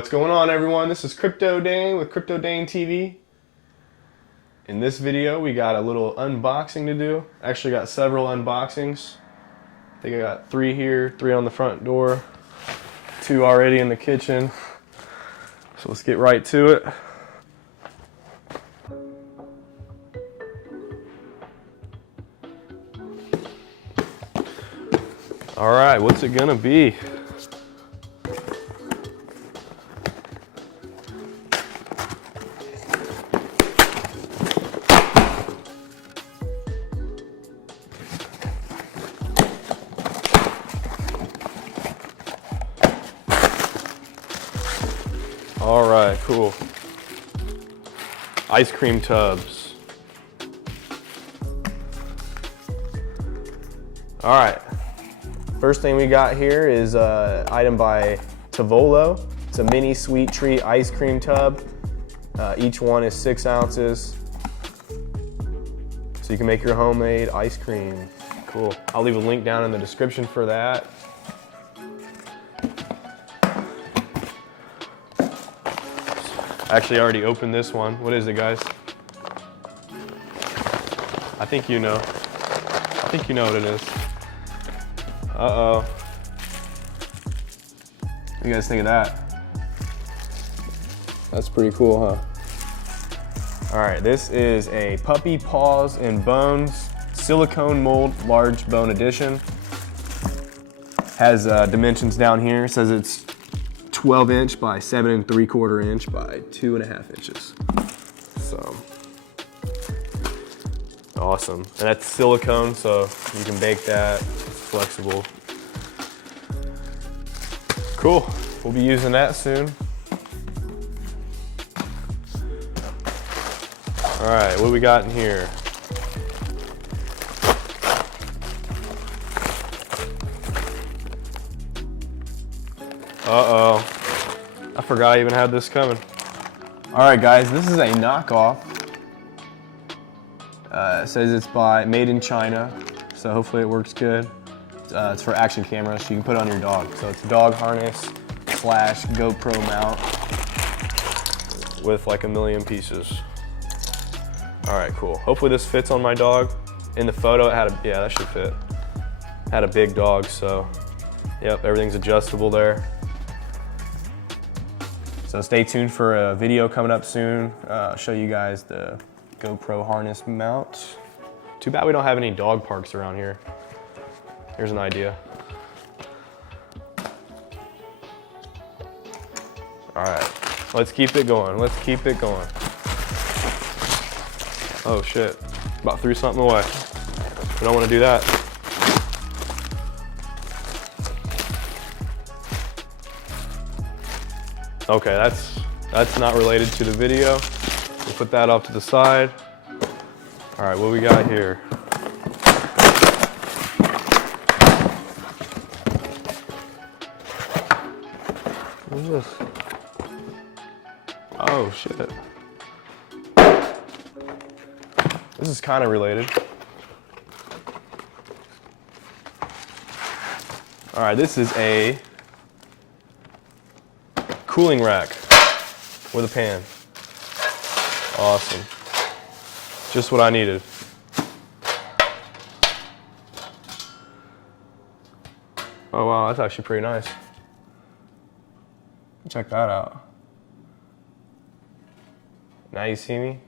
What's going on, everyone? This is Crypto Dane with Crypto Dane TV. In this video, we got a little unboxing to do. Actually got several unboxings. I think I got 3 here, 3 on the front door, 2 already in the kitchen. So let's get right to it. All right, what's it gonna be? All right, cool. Ice cream tubs. All right. First thing we got here is an item by Tavolo. It's a mini sweet treat ice cream tub. Each one is 6 ounces. So you can make your homemade ice cream. Cool. I'll leave a link down in the description for that. Actually, I already opened this one. What is it, guys? I think you know. I think you know what it is. Uh-oh. What do you guys think of that? That's pretty cool, huh? All right, this is a Puppy Paws and Bones silicone mold large bone edition. Has dimensions down here. It says it's 12 inch by 7 3/4 inch by 2.5 inches. So awesome. And that's silicone, so you can bake that. It's flexible. Cool. We'll be using that soon. All right, what do we got in here? Uh-oh. I forgot I even had this coming. All right, guys, this is a knockoff. It says it's made in China, so hopefully it works good. It's for action cameras, so you can put it on your dog. So it's a dog harness / GoPro mount with like 1,000,000 pieces. All right, cool. Hopefully this fits on my dog. In the photo, it had yeah, that should fit. It had a big dog, so yep, everything's adjustable there. So stay tuned for a video coming up soon. I'll show you guys the GoPro harness mount. Too bad we don't have any dog parks around here. Here's an idea. All right, let's keep it going. Let's keep it going. Oh shit, about threw something away. We don't want to do that. Okay, that's not related to the video. We'll put that off to the side. All right, what we got here? What is this? Oh shit. This is kind of related. All right, this is a cooling rack with a pan. Awesome. Just what I needed. Oh wow, that's actually pretty nice. Check that out. Now you see me?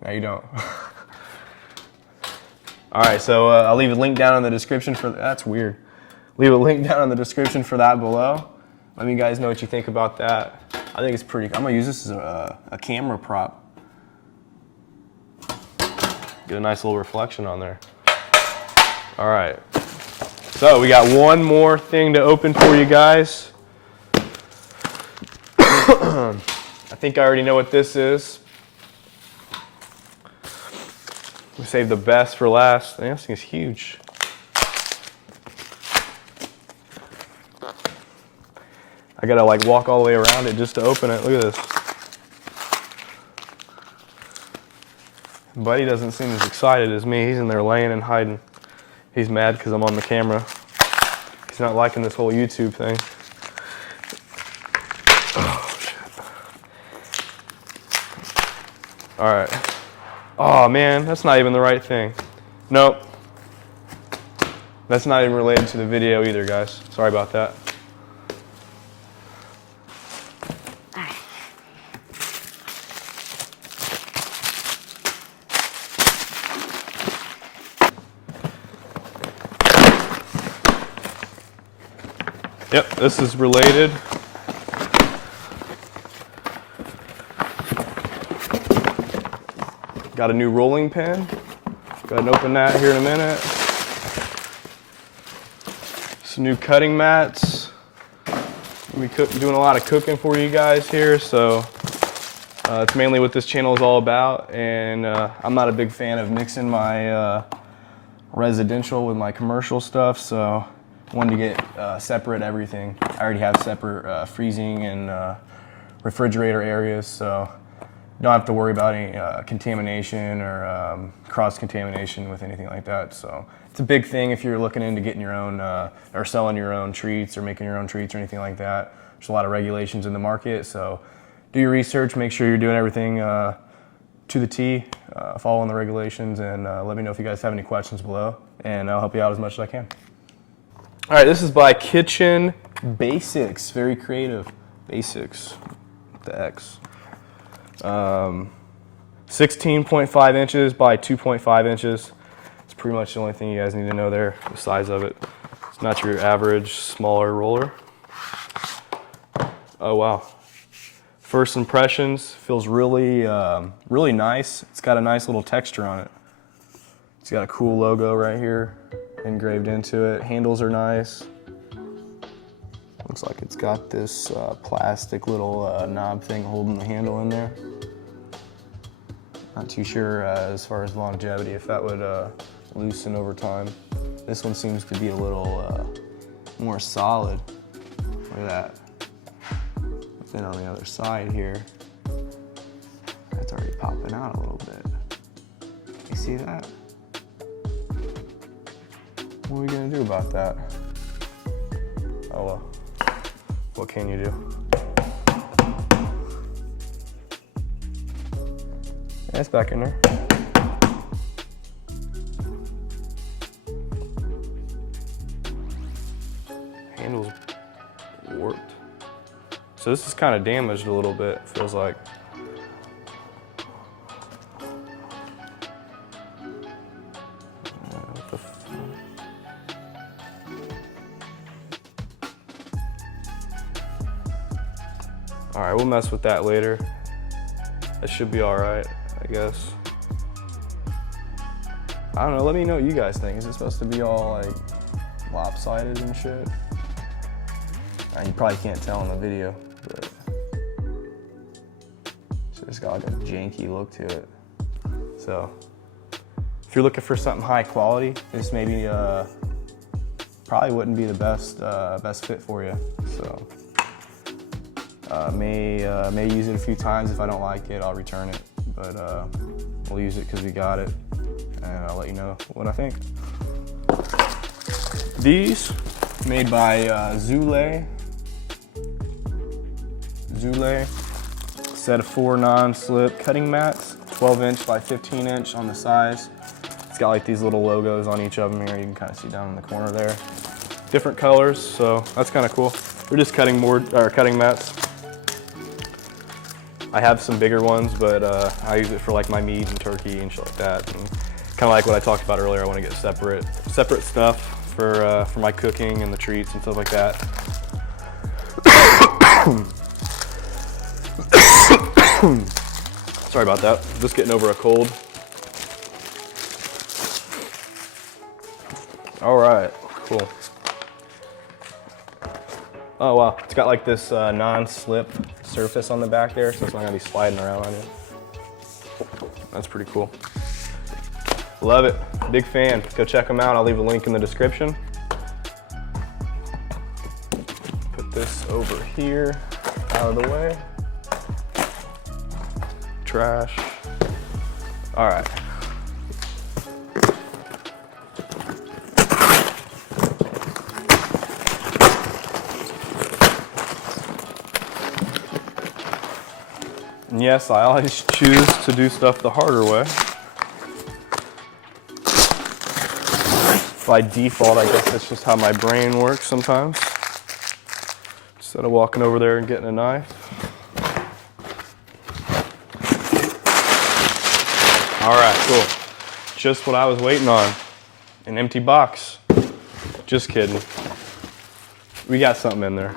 Now you don't. All right, so I'll leave a link down in the description for that's weird. Leave a link down in the description for that below. Let me guys know what you think about that. I think it's pretty. I'm gonna use this as a camera prop. Get a nice little reflection on there. All right. So we got one more thing to open for you guys. I think I already know what this is. We saved the best for last. Man, this thing is huge. I gotta like walk all the way around it just to open it. Look at this. Buddy doesn't seem as excited as me. He's in there laying and hiding. He's mad because I'm on the camera. He's not liking this whole YouTube thing. All right. Oh man, that's not even the right thing. Nope. That's not even related to the video either, guys. Sorry about that. Yep, this is related. Got a new rolling pin. Go ahead and open that here in a minute. Some new cutting mats. We'll be doing a lot of cooking for you guys here, so it's mainly what this channel is all about. And I'm not a big fan of mixing my residential with my commercial stuff, so I wanted to get separate everything. I already have separate freezing and refrigerator areas, so don't have to worry about any contamination or cross-contamination with anything like that. So it's a big thing if you're looking into getting your own or selling your own treats or making your own treats or anything like that. There's a lot of regulations in the market, so do your research, make sure you're doing everything to the T, following the regulations, and let me know if you guys have any questions below, and I'll help you out as much as I can. All right, this is by Kitchen Basix, very creative. Basix, the X. 16.5 inches by 2.5 inches. It's pretty much the only thing you guys need to know there, the size of it. It's not your average smaller roller. Oh wow. First impressions, feels really, really nice. It's got a nice little texture on it. It's got a cool logo right here engraved into it. Handles are nice. Looks like it's got this plastic little knob thing holding the handle in there. Not too sure as far as longevity, if that would loosen over time. This one seems to be a little more solid. Look at that. Then on the other side here, it's already popping out a little bit. You see that? What are we gonna do about that? Oh well, what can you do? Yeah, it's back in there. Handle's warped. So this is kind of damaged a little bit, feels like. All right, we'll mess with that later. That should be all right, I guess. I don't know, let me know what you guys think. Is it supposed to be all like lopsided and shit? You probably can't tell in the video, but it's got like a janky look to it. So if you're looking for something high quality, this maybe probably wouldn't be the best fit for you. So may use it a few times. If I don't like it, I'll return it. But we'll use it because we got it, and I'll let you know what I think. These made by Zule, set of 4 non-slip cutting mats, 12 inch by 15 inch on the size. It's got like these little logos on each of them here. You can kind of see down in the corner there. Different colors, so that's kind of cool. We're just cutting mats. I have some bigger ones, but I use it for like my meat and turkey and shit like that. And kind of like what I talked about earlier, I want to get separate stuff for my cooking and the treats and stuff like that. Sorry about that. Just getting over a cold. All right, cool. Oh wow, it's got like this non-slip surface on the back there, so it's not gonna be sliding around on you. That's pretty cool. Love it, big fan. Go check them out. I'll leave a link in the description. Put this over here, out of the way. Trash. All right. And yes, I always choose to do stuff the harder way. By default, I guess that's just how my brain works sometimes. Instead of walking over there and getting a knife. All right, cool. Just what I was waiting on. An empty box. Just kidding. We got something in there.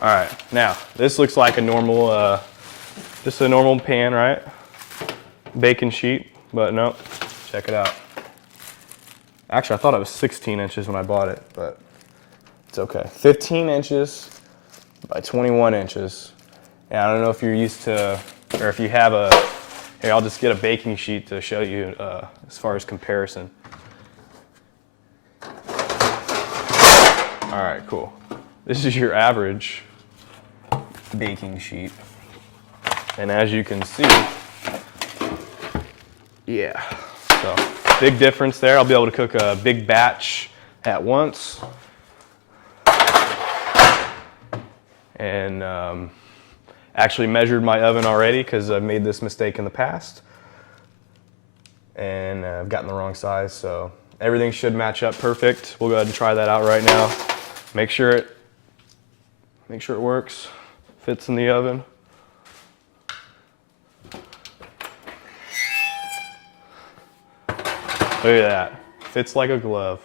All right, now this looks like a normal, just a normal pan, right? Baking sheet, but no, check it out. Actually, I thought it was 16 inches when I bought it, but it's okay. 15 inches by 21 inches. And I don't know if you're used to, or if you have a, here, I'll just get a baking sheet to show you as far as comparison. All right, cool. This is your average baking sheet. And as you can see, yeah, so big difference there. I'll be able to cook a big batch at once. And actually measured my oven already because I've made this mistake in the past. And I've gotten the wrong size, so everything should match up perfect. We'll go ahead and try that out right now. Make sure it works, fits in the oven. Look at that, fits like a glove.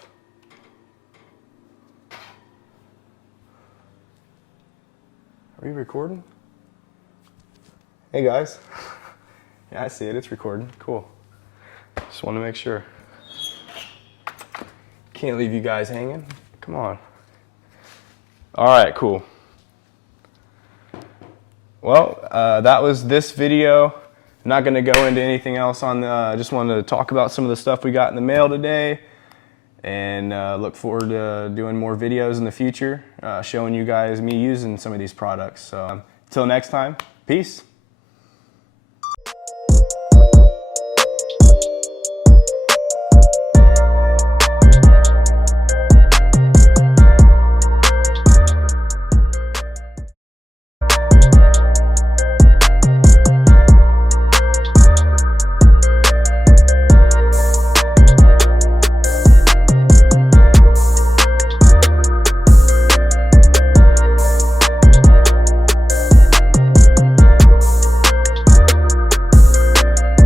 Are we recording? Hey guys. Yeah, I see it, it's recording, cool. Just want to make sure. Can't leave you guys hanging, come on. All right, cool. Well, that was this video. I'm not gonna go into anything else on I just wanted to talk about some of the stuff we got in the mail today, and look forward to doing more videos in the future, showing you guys me using some of these products. So until next time, peace.